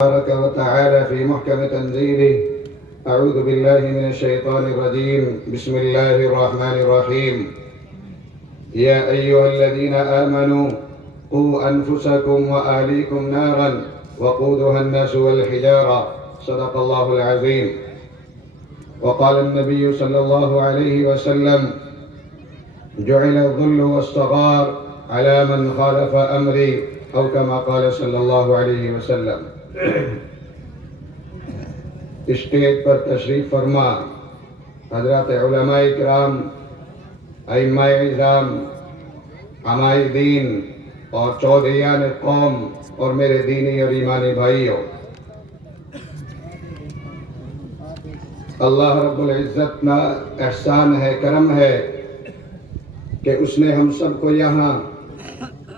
تبارك وتعالى في محكم تنزيله. أعوذ بالله من الشيطان الرجيم. بسم الله الرحمن الرحيم. يا أيها الذين آمنوا قوا أنفسكم وأهليكم نارا وقودها الناس والحجارة. صدق الله العظيم. وقال النبي صلى الله عليه وسلم: جعل الذل والصغار على من خالف أمري، أو كما قال صلی اللہ علیہ وسلم. اسٹیج پر تشریف فرما حضرات علماء کرام، ائمہ اعظام، علماء دین اور چودھریان قوم اور میرے دینی اور ایمانی بھائیوں، اللہ رب العزت کا احسان ہے، کرم ہے کہ اس نے ہم سب کو یہاں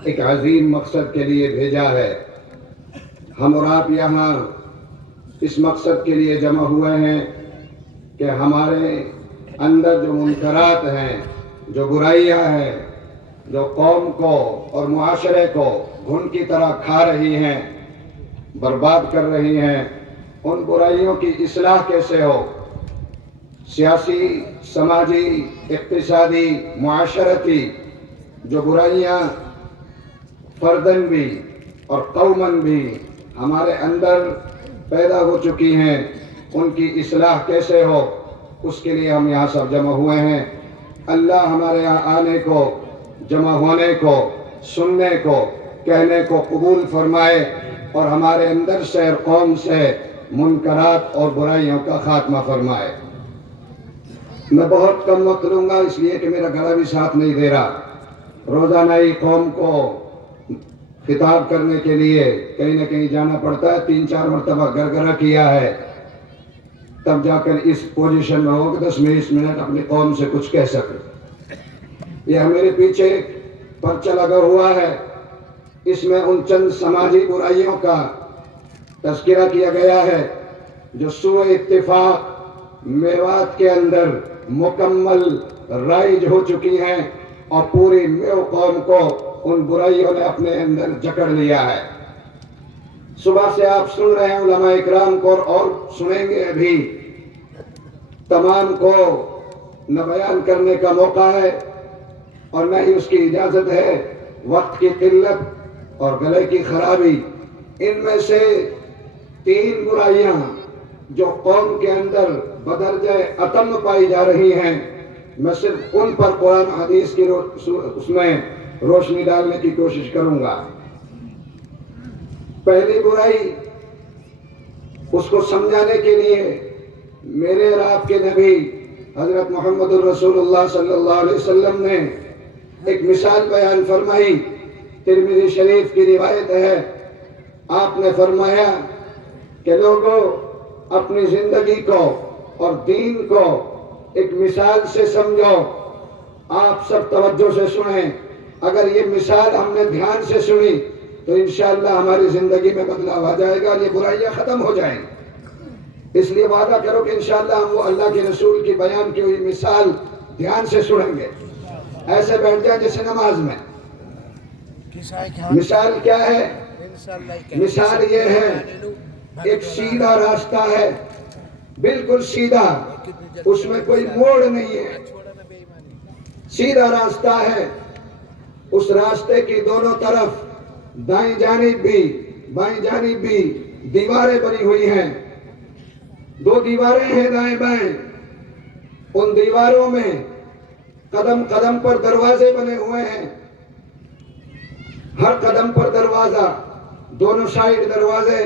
ایک عظیم مقصد کے لیے بھیجا ہے. ہم اور آپ یہاں اس مقصد کے لیے جمع ہوئے ہیں کہ ہمارے اندر جو منکرات ہیں، جو برائیاں ہیں، جو قوم کو اور معاشرے کو گھن کی طرح کھا رہی ہیں، برباد کر رہی ہیں، ان برائیوں کی اصلاح کیسے ہو. سیاسی، سماجی، اقتصادی، معاشرتی جو برائیاں فردن بھی اور قومن بھی ہمارے اندر پیدا ہو چکی ہیں، ان کی اصلاح کیسے ہو، اس کے لیے ہم یہاں سب جمع ہوئے ہیں. اللہ ہمارے یہاں آنے کو، جمع ہونے کو، سننے کو، کہنے کو قبول فرمائے اور ہمارے اندر سے اور قوم سے منکرات اور برائیوں کا خاتمہ فرمائے. میں بہت کم وقت لوں گا، اس لیے کہ میرا گلا بھی ساتھ نہیں دے رہا. روزانہ ہی قوم کو خطاب کرنے کے لیے کہیں نہ کہیں جانا پڑتا ہے. 3-4 مرتبہ گرگرہ کیا ہے، تب جا کر اس پوزیشن میں ہو کہ 10-20 منٹ اپنی قوم سے کچھ کہہ سکے. یہ میرے پیچھے پرچہ لگا ہوا ہے، اس میں ان چند سماجی برائیوں کا تذکرہ کیا گیا ہے جو سوء اتفاق میوات کے اندر مکمل رائج ہو چکی ہیں اور پوری میو قوم کو ان برائیوں نے اپنے اندر جکڑ لیا ہے. صبح سے آپ سن رہے ہیں علماء اکرام کو اور سنیں گے ابھی. تمام کو نہ بیان کرنے کا موقع ہے اور نہ ہی اس کی اجازت ہے. وقت کی قلت اور گلے کی خرابی، ان میں سے 3 برائیاں جو قوم کے اندر بدرجہ اتم پائی جا رہی ہیں، میں صرف ان پر قرآن حدیث کی اس میں روشنی ڈالنے کی کوشش کروں گا. پہلی برائی، اس کو سمجھانے کے لیے میرے اور آپ کے نبی حضرت محمد الرسول اللہ صلی اللہ علیہ وسلم نے ایک مثال بیان فرمائی. ترمذی شریف کی روایت ہے، آپ نے فرمایا کہ لوگوں اپنی زندگی کو اور دین کو ایک مثال سے سمجھو. آپ سب توجہ سے سنیں. اگر یہ مثال ہم نے دھیان سے سنی تو انشاءاللہ ہماری زندگی میں بدلاؤ آ جائے گا، یہ برائیاں ختم ہو جائیں. اس لیے وعدہ کرو کہ انشاءاللہ ہم وہ اللہ کے رسول کی بیان کی ہوئی مثال دھیان سے سنیں گے. ایسے بیٹھ جائیں جیسے نماز میں. مثال کیا ہے؟ مثال یہ ہے، ایک سیدھا راستہ ہے، بالکل سیدھا، اس میں کوئی موڑ نہیں ہے، سیدھا راستہ ہے. اس راستے کی دونوں طرف دائیں جانب بھی بائیں جانب بھی دیواریں بنی ہوئی ہیں. 2 دیواریں ہیں دائیں بائیں. ان دیواروں میں قدم قدم پر دروازے بنے ہوئے ہیں. ہر قدم پر دروازہ، دونوں سائیڈ دروازے،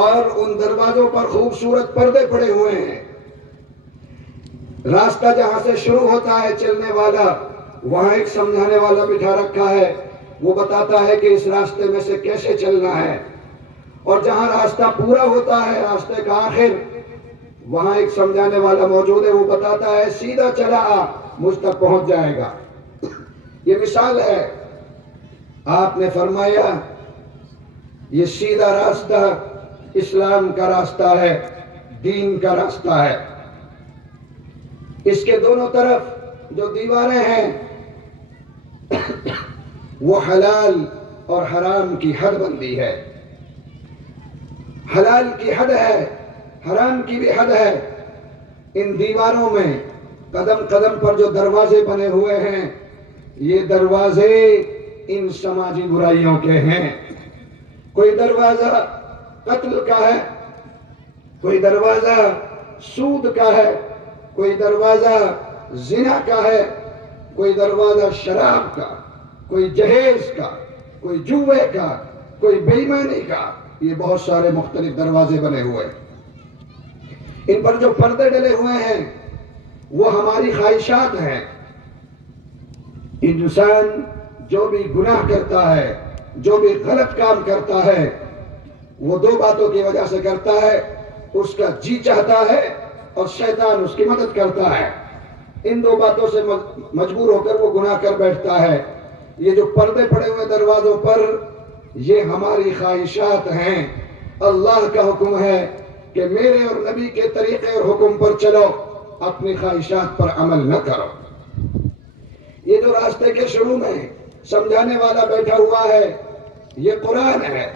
اور ان دروازوں پر خوبصورت پردے پڑے ہوئے ہیں. راستہ جہاں سے شروع ہوتا ہے چلنے والا، وہاں ایک سمجھانے والا بٹھا رکھا ہے. وہ بتاتا ہے کہ اس راستے میں سے کیسے چلنا ہے. اور جہاں راستہ پورا ہوتا ہے، راستے کا آخر، وہاں ایک سمجھانے والا موجود ہے. وہ بتاتا ہے سیدھا چلا مجھ تک پہنچ جائے گا. یہ مثال ہے. آپ نے فرمایا یہ سیدھا راستہ اسلام کا راستہ ہے، دین کا راستہ ہے. اس کے دونوں طرف جو دیواریں ہیں وہ حلال اور حرام کی حد بندی ہے. حلال کی حد ہے، حرام کی بھی حد ہے۔ ان دیواروں میں قدم قدم پر جو دروازے بنے ہوئے ہیں، یہ دروازے ان سماجی برائیوں کے ہیں۔ کوئی دروازہ قتل کا ہے، کوئی دروازہ سود کا ہے، کوئی دروازہ زنا کا ہے، کوئی دروازہ شراب کا، کوئی جہیز کا، کوئی جوے کا، کوئی بے ایمانی کا۔ یہ بہت سارے مختلف دروازے بنے ہوئے ہیں۔ ان پر جو پردے ڈلے ہوئے ہیں وہ ہماری خواہشات ہیں۔ انسان جو بھی گناہ کرتا ہے، جو بھی غلط کام کرتا ہے، وہ دو باتوں کی وجہ سے کرتا ہے۔ اس کا جی چاہتا ہے اور شیطان اس کی مدد کرتا ہے۔ ان دو باتوں سے مجبور ہو کر وہ گناہ کر بیٹھتا ہے۔ یہ جو پردے پڑے ہوئے دروازوں پر، یہ ہماری خواہشات ہیں۔ اللہ کا حکم ہے کہ میرے اور نبی کے طریقے اور حکم پر چلو، اپنی خواہشات پر عمل نہ کرو۔ یہ جو راستے کے شروع میں سمجھانے والا بیٹھا ہوا ہے، یہ قرآن ہے۔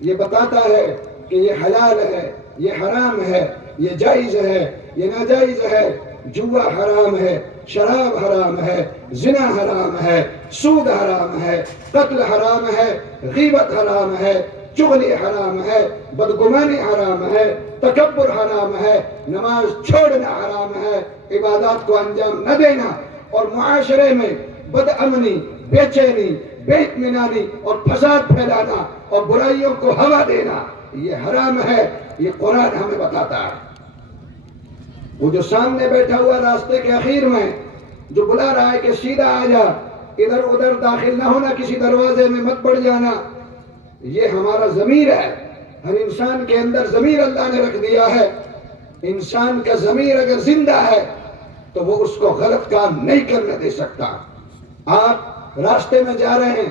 یہ بتاتا ہے کہ یہ حلال ہے، یہ حرام ہے، یہ جائز ہے، یہ ناجائز ہے، جوا حرام ہے، شراب حرام ہے، زنا حرام ہے، سود حرام ہے، قتل حرام ہے، غیبت حرام ہے، چغلی حرام ہے، بدگمانی حرام ہے، تکبر حرام ہے، نماز چھوڑنا حرام ہے، عبادات کو انجام نہ دینا، اور معاشرے میں بد امنی، بے چینی، بے اطمینانی اور فساد پھیلانا اور برائیوں کو ہوا دینا، یہ حرام ہے۔ یہ قرآن ہمیں بتاتا ہے۔ وہ جو سامنے بیٹھا ہوا راستے کے اخیر میں جو بلا رہا ہے کہ سیدھا آ جا، ادھر ادھر داخل نہ ہونا، کسی دروازے میں مت پڑ جانا، یہ ہمارا ضمیر ہے۔ ہر انسان کے اندر ضمیر اللہ نے رکھ دیا ہے۔ انسان کا ضمیر اگر زندہ ہے تو وہ اس کو غلط کام نہیں کرنے دے سکتا۔ آپ راستے میں جا رہے ہیں،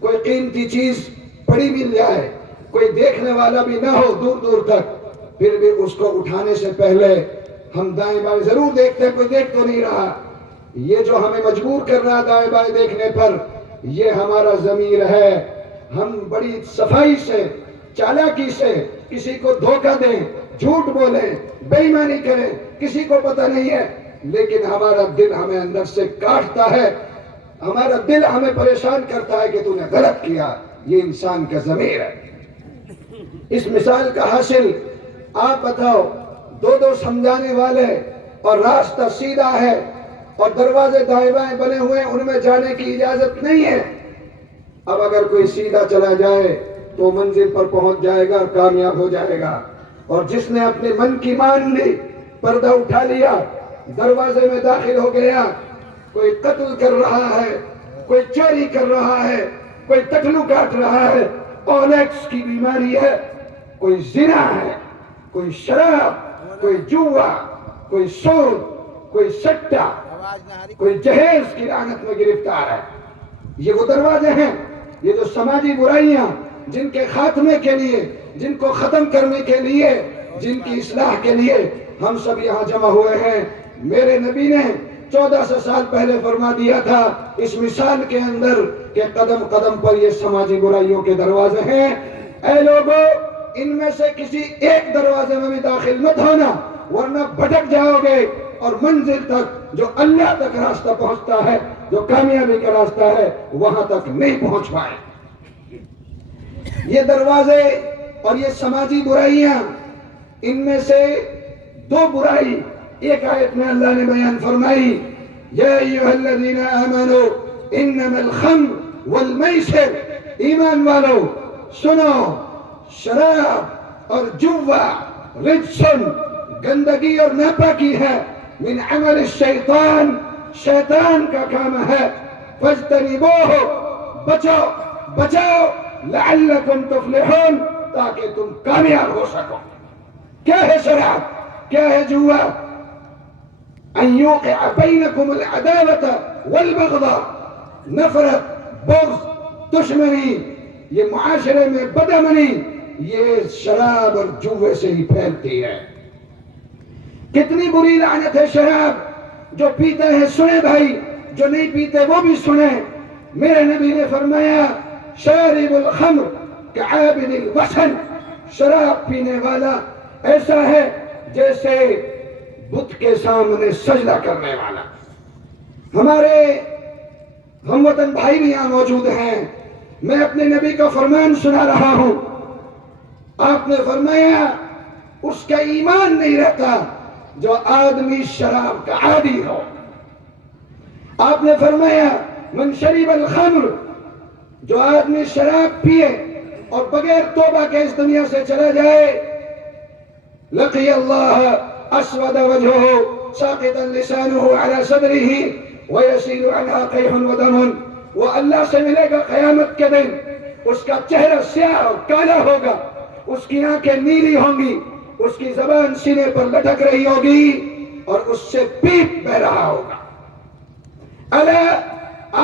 کوئی قیمتی چیز پڑی مل جائے، کوئی دیکھنے والا بھی نہ ہو دور دور تک، پھر بھی اس کو اٹھانے سے پہلے ہم دائیں بائیں ضرور دیکھتے ہیں، کوئی دیکھ تو نہیں رہا۔ یہ جو ہمیں مجبور کر رہا دائیں بائیں دیکھنے پر، یہ ہمارا ضمیر ہے۔ ہم بڑی صفائی سے، چالاکی سے کسی کو دھوکہ دیں، جھوٹ بولیں، بے ایمانی کریں، کسی کو پتہ نہیں ہے، لیکن ہمارا دل ہمیں اندر سے کاٹتا ہے، ہمارا دل ہمیں پریشان کرتا ہے کہ تو نے غلط کیا۔ یہ انسان کا ضمیر ہے۔ اس مثال کا حاصل آپ بتاؤ، دو سمجھانے والے اور راستہ سیدھا ہے اور دروازے دائیں بائیں بنے ہوئے، ان میں جانے کی اجازت نہیں ہے۔ اب اگر کوئی سیدھا چلا جائے تو منزل پر پہنچ جائے گا اور کامیاب ہو جائے گا، اور جس نے اپنے من کی مان لی، پردہ اٹھا لیا، دروازے میں داخل ہو گیا، کوئی قتل کر رہا ہے، کوئی چوری کر رہا ہے، کوئی ٹکلو کاٹ رہا ہے، اولیکس کی بیماری ہے، کوئی زنا ہے، کوئی شراب، کوئی جوا، کوئی سود، کوئی سٹا، کوئی جہیز کی لعنت میں گرفتار ہے۔ یہ وہ دروازے ہیں، یہ جو سماجی برائیاں جن کے خاتمے کے لیے، جن کو ختم کرنے کے لیے، جن کی اصلاح کے لیے ہم سب یہاں جمع ہوئے ہیں۔ میرے نبی نے 1400 سال پہلے فرما دیا تھا اس مثال کے اندر کہ قدم قدم پر یہ سماجی برائیوں کے دروازے ہیں۔ اے لوگو، ان میں سے کسی ایک دروازے میں بھی داخل مت ہونا، ورنہ بھٹک جاؤ گے اور منزل تک، جو اللہ تک راستہ پہنچتا ہے، جو کامیابی کا راستہ ہے، وہاں تک نہیں پہنچ پائے۔ یہ دروازے اور یہ سماجی برائیاں، ان میں سے دو برائی ایک آیت میں اللہ نے بیان فرمائی، یا ایھا الذین آمنوا انما الخمر والمیسر، ایمان والو سنو، شراب اور جوا رجسن، گندگی اور ناپاکی ہے، من عمل الشیطان، شیطان کا کام ہے، فاجتنبوہ، بچاؤ بچاؤ، لعلکم تفلحون، تاکہ تم کامیاب ہو سکو۔ کیا ہے شراب؟ کیا ہے جوا؟ ان یوقع بینکم العداوۃ والبغضاء، نفرت، بغض، دشمنی، یہ معاشرے میں بدامنی، یہ شراب اور جوے سے ہی پھیلتی ہے۔ کتنی بری لعنت ہے شراب۔ جو پیتے ہیں سنیں بھائی، جو نہیں پیتے وہ بھی سنیں۔ میرے نبی نے فرمایا، شارب الخمر کعابد الوثن، شراب پینے والا ایسا ہے جیسے بت کے سامنے سجدہ کرنے والا۔ ہمارے ہم وطن بھائی بھی یہاں موجود ہیں، میں اپنے نبی کا فرمان سنا رہا ہوں۔ آپ نے فرمایا اس کا ایمان نہیں رہتا جو آدمی شراب کا عادی ہو۔ آپ نے فرمایا من شرب الخمر، جو آدمی شراب پیے اور بغیر توبہ کے اس دنیا سے چلا جائے، لقی اللہ اسود وجہہ ساقطا لسانہ علی صدرہ ویسیل عنہا قیح ودم، وہ اللہ سے ملے گا قیامت کے دن، اس کا چہرہ سیاہ اور کالا ہوگا، اس کی آنکھیں نیلی ہوں گی، اس کی زبان سینے پر لٹک رہی ہوگی اور اس سے پیپ بہ رہا ہوگا۔ اللہ،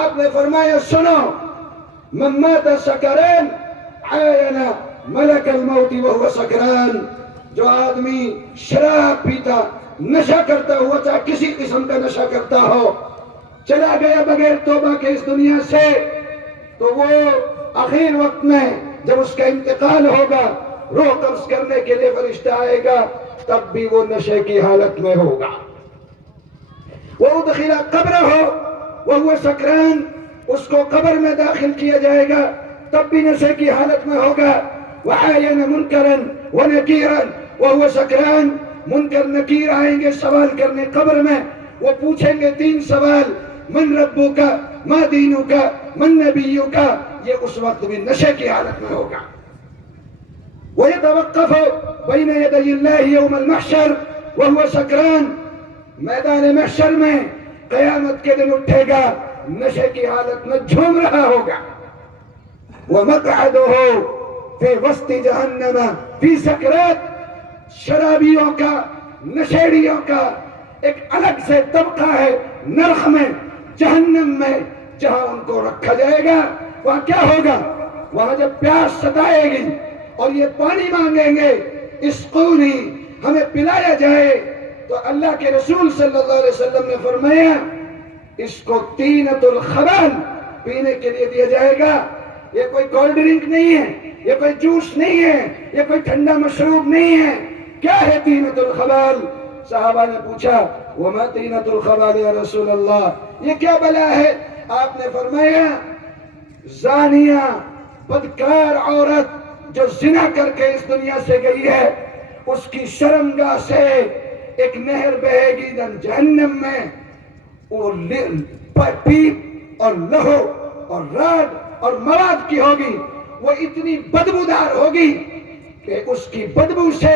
آپ نے فرمایا سنو، من مات سکران عاین ملک الموت وہو سکران، جو آدمی شراب پیتا، نشہ کرتا ہوا، چاہے کسی قسم کا نشہ کرتا ہو، چلا گیا بغیر توبہ کے اس دنیا سے، تو وہ آخر وقت میں جب اس کا انتقال ہوگا، روح قبض کرنے کے لیے فرشتہ آئے گا، تب بھی وہ نشے کی حالت میں ہوگا۔ وَأُدْخِلَ قَبْرَهُ وَهُوَ سَكْرَانٌ، اس کو قبر میں داخل کیا جائے گا، تب بھی نشے کی حالت میں ہوگا۔ وَعَايَنَ مُنْكَرًا وَنَكِيرًا وَهُوَ سَكْرَانٌ، منکر نکیر آئیں گے سوال کرنے قبر میں، وہ پوچھیں گے 3 سوال، من ربک ما دینک من نبیک، یہ اس وقت بھی نشے کی حالت میں ہوگا۔ وَيَتَوَقَّفُ بَيْنَ يَدَيِ اللَّهِ يَوْمَ الْمَحْشَرِ وَهُوَ سَكْرَانٌ، میدان محشر میں قیامت کے دن اٹھے گا، نشے کی حالت میں جھوم رہا ہوگا۔ وَمَقْعَدُهُ فِي وَسْطِ جَهَنَّمَ فِي سَكْرَاتٍ، شرابیوں کا، نشیڑیوں کا ایک الگ سے طبقہ ہے نرخ میں، جہنم میں، جہاں ان کو رکھا جائے گا۔ وہاں کیا ہوگا؟ وہاں جب پیاس ستائے گی اور یہ پانی مانگیں گے، اسقونی، ہمیں پلایا جائے، تو اللہ کے رسول صلی اللہ علیہ وسلم نے فرمایا اس کو طینۃ الخبال پینے کے لیے دیا جائے گا۔ یہ کوئی کولڈ ڈرنک نہیں ہے، یہ کوئی جوس نہیں ہے، یہ کوئی ٹھنڈا مشروب نہیں ہے۔ کیا ہے طینۃ الخبال؟ صحابہ نے پوچھا وما طینۃ الخبال یا رسول اللہ، یہ کیا بلا ہے؟ آپ نے فرمایا زانیہ، بدکار عورت جو زنا کر کے اس دنیا سے گئی ہے، اس کی شرمگاہ سے ایک نہر بہے گی جہنم میں، وہ پیپ اور لہو اور راڈ اور مواد کی ہوگی، وہ اتنی بدبودار ہوگی کہ اس کی بدبو سے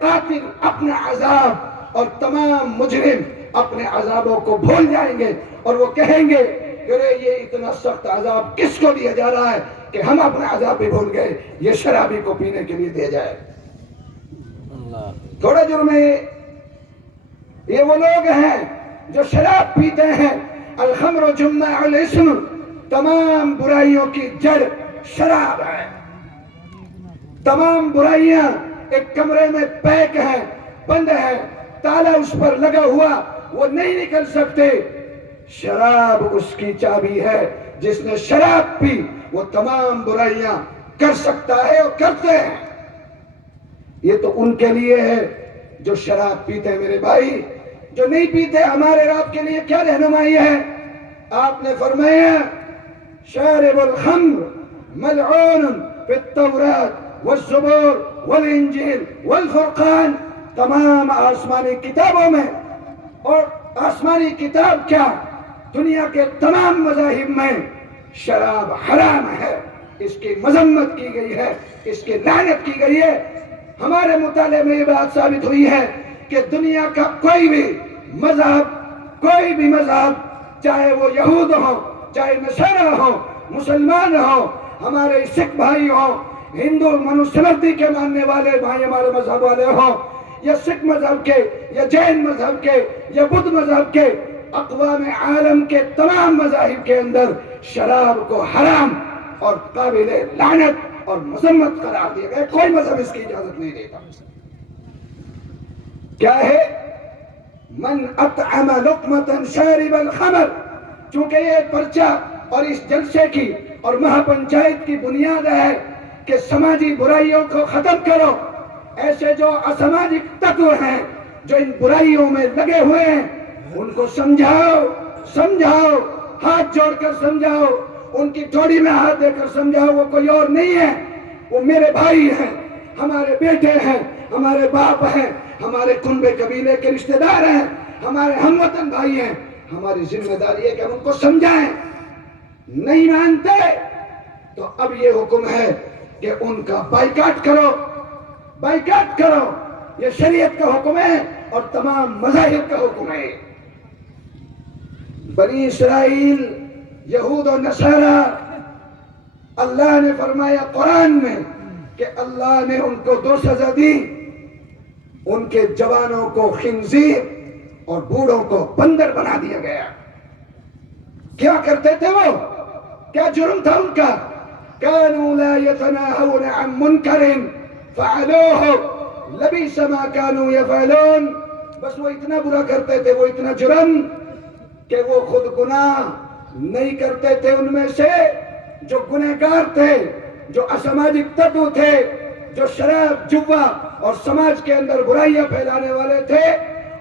قاتل اپنا عذاب اور تمام مجرم اپنے عذابوں کو بھول جائیں گے، اور وہ کہیں گے کہ یہ اتنا سخت عذاب کس کو دیا جا رہا ہے کہ ہم اپنا عذاب بھی بھول گئے، یہ شرابی کو پینے کے لیے دیا جائے۔ تھوڑا جرم ہے یہ وہ لوگ ہیں جو شراب پیتے ہیں۔ الخمر جمع الاسم، تمام برائیوں کی جڑ شراب ہے۔ تمام برائیاں ایک کمرے میں پیک ہیں، بند ہیں، تالا اس پر لگا ہوا، وہ نہیں نکل سکتے۔ شراب اس کی چابی ہے، جس نے شراب پی وہ تمام برائیاں کر سکتا ہے اور کرتے ہیں۔ یہ تو ان کے لیے ہے جو شراب پیتے ہیں۔ میرے بھائی جو نہیں پیتے، ہمارے رب کے لیے کیا رہنمائی ہے؟ آپ نے فرمایا شارب الخمر ملعون فی التوراۃ والزبور والانجیل والفرقان، تمام آسمانی کتابوں میں، اور آسمانی کتاب کیا، دنیا کے تمام مذاہب میں شراب حرام ہے، اس کی مذمت کی گئی ہے، اس کی لعنت کی گئی ہے۔ ہمارے مطالعے میں یہ بات ثابت ہوئی ہے کہ دنیا کا کوئی بھی مذہب، چاہے وہ یہود ہو، چاہے نصارہ ہو، مسلمان ہو، ہمارے سکھ بھائی ہو، ہندو منوسمرتی کے ماننے والے بھائی ہمارے مذہب والے ہو، یا سکھ مذہب کے، یا جین مذہب کے، یا بدھ مذہب کے، اقوام عالم کے تمام مذاہب کے اندر شراب کو حرام اور قابل لعنت اور مذمت قرار دیا گیا۔ کوئی مذہب اس کی اجازت نہیں دیتا۔ کیا ہے؟ من اطعم لقمۃ شارب الخمر، چونکہ یہ پرچہ اور اس جلسے کی اور مہا پنچایت کی بنیاد ہے کہ سماجی برائیوں کو ختم کرو. ایسے جو اساماجک تتو ہیں جو ان برائیوں میں لگے ہوئے ہیں ان کو سمجھاؤ, ہاتھ جوڑ کر سمجھاؤ, ان کی ٹھوڑی میں ہاتھ دے کر سمجھاؤ. وہ کوئی اور نہیں ہے, وہ میرے بھائی ہیں, ہمارے بیٹے ہیں, ہمارے باپ ہیں, ہمارے کنبے قبیلے کے رشتہ دار ہیں, ہمارے ہم وطن بھائی ہیں. ہماری ذمہ داری ہے کہ ہم ان کو سمجھائیں. نہیں مانتے تو اب یہ حکم ہے کہ ان کا بائیکاٹ کرو. یہ شریعت کا حکم ہے اور تمام مذاہب کا حکم ہے. بنی اسرائیل, یہود و نصارہ, اللہ نے فرمایا قرآن میں کہ اللہ نے ان کو 2 سزا دی. ان کے جوانوں کو خنزیر اور بوڑھوں کو بندر بنا دیا گیا. کیا کرتے تھے وہ؟ کیا جرم تھا ان کا؟ كانوا لا يتناهون عن منكر فعلوه لبئس ما كانوا يفعلون. بس وہ اتنا برا کرتے تھے, وہ اتنا جرم کہ وہ خود گناہ نہیں کرتے تھے. ان میں سے جو گنہگار تھے, جو اساماجک تتو تھے, جو شراب, جوا اور سماج کے اندر برائیاں پھیلانے والے تھے,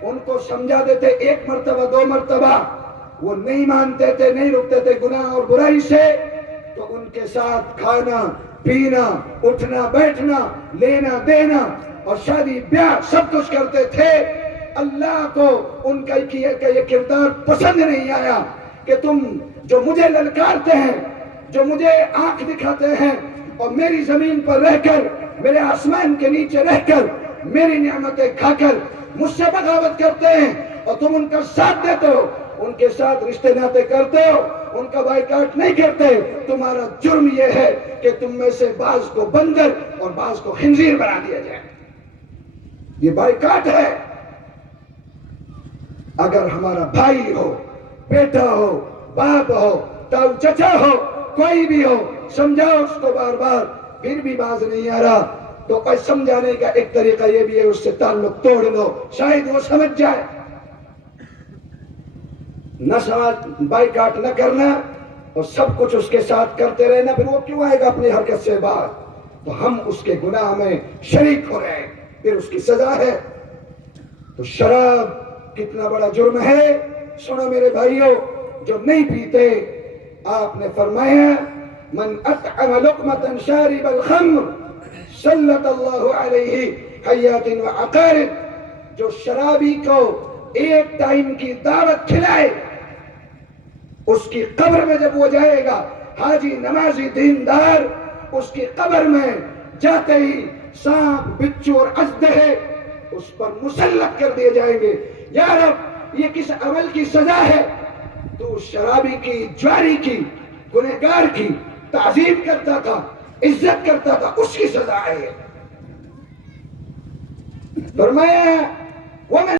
ان کو سمجھا دیتے 1 مرتبہ 2 مرتبہ. وہ نہیں مانتے تھے, نہیں رکتے تھے گناہ اور برائی سے, تو ان کے ساتھ کھانا پینا, اٹھنا بیٹھنا, لینا دینا اور شادی بیاہ سب کچھ کرتے تھے. اللہ کو ان کا یہ کردار پسند نہیں آیا کہ تم جو مجھے للکارتے ہیں, جو مجھے آنکھ دکھاتے ہیں اور میری زمین پر رہ کر, میرے آسمان کے نیچے رہ کر, میری نعمتیں کھا کر مجھ سے بغاوت کرتے ہیں, اور تم ان کا ساتھ دیتے ہو, ان کے ساتھ رشتے ناطے کرتے ہو, ان کا بائیکاٹ نہیں کرتے. تمہارا جرم یہ ہے کہ تم میں سے بعض کو بندر اور بعض کو خنزیر بنا دیا جائے. یہ بائیکاٹ ہے. اگر ہمارا بھائی ہو, بیٹا ہو, باپ ہو, تاؤ چچا ہو, کوئی بھی ہو, سمجھاؤ اس کو بار بار, پھر بھی باز نہیں آ رہا تو کوئی سمجھانے کا ایک طریقہ یہ بھی ہے, اس سے تعلق توڑ لو, شاید وہ سمجھ جائے. نہ بائیکاٹ نہ کرنا اور سب کچھ اس کے ساتھ کرتے رہنا, پھر وہ کیوں آئے گا اپنی حرکت سے باہر؟ تو ہم اس کے گناہ میں شریک ہو رہے ہیں, پھر اس کی سزا ہے. تو شراب کتنا بڑا جرم ہے. سنو میرے بھائیوں جو نہیں پیتے, آپ نے فرمایا من اطعم لقمة شارب الخمر سلط اللہ علیہ حیات وعقارب. جو شرابی کو ایک ٹائم کی دعوت کھلائے, اس کی قبر میں جب وہ جائے گا, حاجی نمازی دیندار, اس کی قبر میں جاتے ہی سانپ, بچھو اور اژدہے اس پر مسلط کر دیے جائیں گے. یا رب یہ کس عمل کی سزا ہے؟ تو شرابی کی, جواری کی, گنہگار کی تعظیم کرتا تھا, عزت کرتا تھا, اس کی سزا ہے. فرمایا